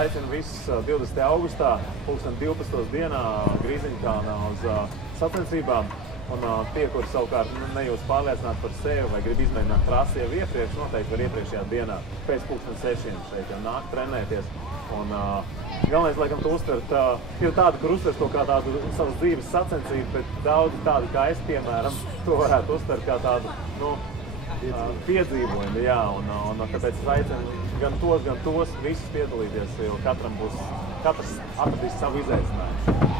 aicinu visus 20. augustā, 12. dienā Grīziņkalnā uz sacensībām. Un tie, kuri savukārt nejūtas pārliecināti par sevi vai grib izmēģināt trasi jau iepriekš, noteikti var iepriekšējā dienā pēc 6:00 šeit jau nākt trenēties. Un galvenais, laikam, tu uztvert, ir tādi, kur uztvers kaut kā tādu savas dzīves sacensību, bet daudzi tādi kā es, piemēram, to varētu uztvert kā tādu, piedzīvojumu, jā, un tāpēc es aicinu gan tos visus piedalīties, jo katrs atradīs savu izaicinājumu.